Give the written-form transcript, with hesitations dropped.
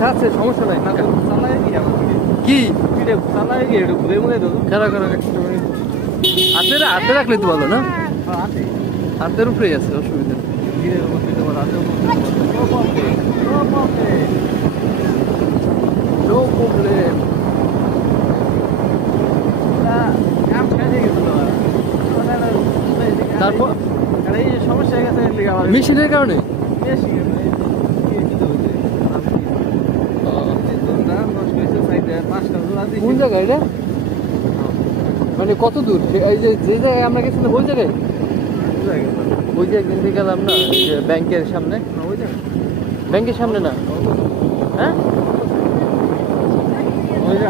যাচ্ছে সমস্যা নাই। কি খারাপ খারাপ হাতে রাখলে তো ভালো না, হাতের উপরেই আছে, অসুবিধা নেই। No problem. তারপর সমস্যা হয়ে গেছে মেশিনের কারণে কোন জায়গায় এটা, মানে কত দূর? এই যে যে জায়গায় আমরা গেছিলাম ওই জায়গায়, ওই যে একদিন থেকে গেলাম না ওই যে ব্যাংকের সামনে, ব্যাংকের সামনে না, হ্যাঁ ওই যে